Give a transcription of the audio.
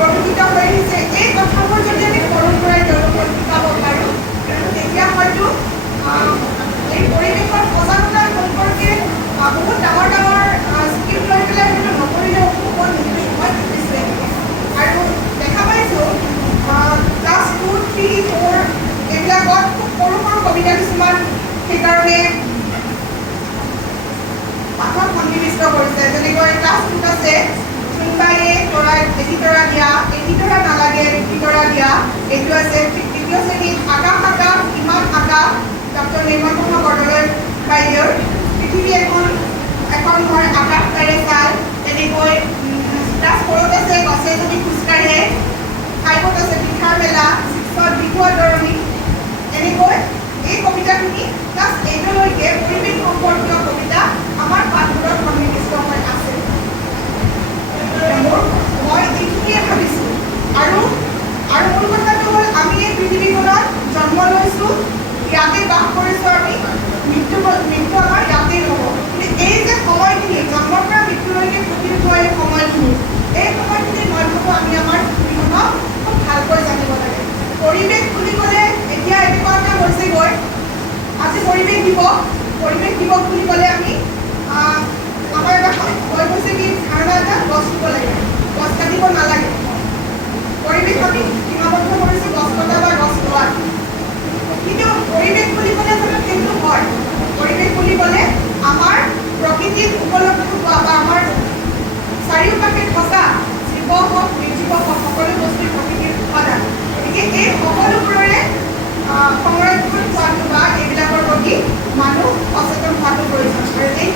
প্ৰদূষিত হৈ আহিছে, এই কথাবোৰ যদি আমি সৰুৰ পৰাই তেওঁলোকক শিকাব পাৰোঁ, তেতিয়া হয়তো এই পৰিৱেশৰ সজাগতা সম্পৰ্কে বহুত ডাঙৰ ডাঙৰ স্কিম লৈ পেলাই হয়তো নকৰিলেও হ'ব নিদিলে মই ভাবিছোঁ। আৰু দেখা পাইছোঁ ক্লাছ 2, 3, 4 এইবিলাকত খুব সৰু সৰু কবিতা কিছুমান সেইকাৰণে পাঠত সন্নিৱিষ্ট কৰিছে। যেনেকৈ ক্লাছ 2ত আছে কোনোবাই তৰা এটি তৰা দিয়া, এটি তৰা নালাগে এটি তৰা দিয়া। এইটো আছে তৃতীয় শ্ৰেণীত আকাশ আকাশ ইমান আকাশ, ডক্টৰ নিৰ্মল বৰদলৈ বাইদেউৰ। পৃথিৱী এখন ঘৰ আকাশ তাৰে চাল। তেনেকৈ ক্লাছ 4ত আছে গছে যদি খোজকাঢ়ে, 5ত আছে পিঠাৰ মেলা, 6ত বিহুৰ দৰণি। এনেকৈ এই কবিতাখিনি ক্লাছ 8লৈকে পৰিৱেশ সম্পৰ্কীয় কবিতা আমাৰ পাঠবোৰত সন্নিৱিষ্ট হৈ আছে। মই এইখিনিয়ে ভাবিছোঁ। আৰু মূল কথাটো হ'ল আমি এই পৃথিৱীখনত জন্ম লৈছোঁ, ইয়াতে বাস কৰিছোঁ আমি, মৃত্যু আমাৰ ইয়াতেই হ'ব। কিন্তু এই যে সময়খিনি জন্মৰ পৰা মৃত্যুলৈকে ঘটি যোৱা এই সময়খিনি মই ভাবোঁ আমি আমাৰ পৃথিৱীখনক খুব ভালকৈ জানিব লাগে। পৰিৱেশ বুলি ক'লে এতিয়া এনেকুৱা এটা হৈছেগৈ, আজি পৰিৱেশ দিৱস বুলি ক'লে আমি আমাৰ এটা হৈ গৈছে কি ধাৰণা এটা গছ ৰুব লাগে, গছ কাটিব নালাগে। পৰিৱেশ আমি সীমাবদ্ধ কৰিছোঁ গছ কটা বা গছ ৰোৱাত। কিন্তু পৰিৱেশ বুলি ক'লে জানো সেইটো হয়? পৰিৱেশ বুলি ক'লে আমাৰ প্ৰকৃতিত উপলব্ধ হোৱা বা আমাৰ চাৰিওকাষে থকা জীৱ হওক নিৰ্জীৱ হওক সকলো বস্তুৱে প্ৰকৃতিৰ উপাদান। গতিকে এই সকলোবোৰৰে সংৰক্ষণ হোৱাটো বা এইবিলাকৰ প্ৰতি মানুহ সচেতন হোৱাটো প্ৰয়োজন। আৰু এই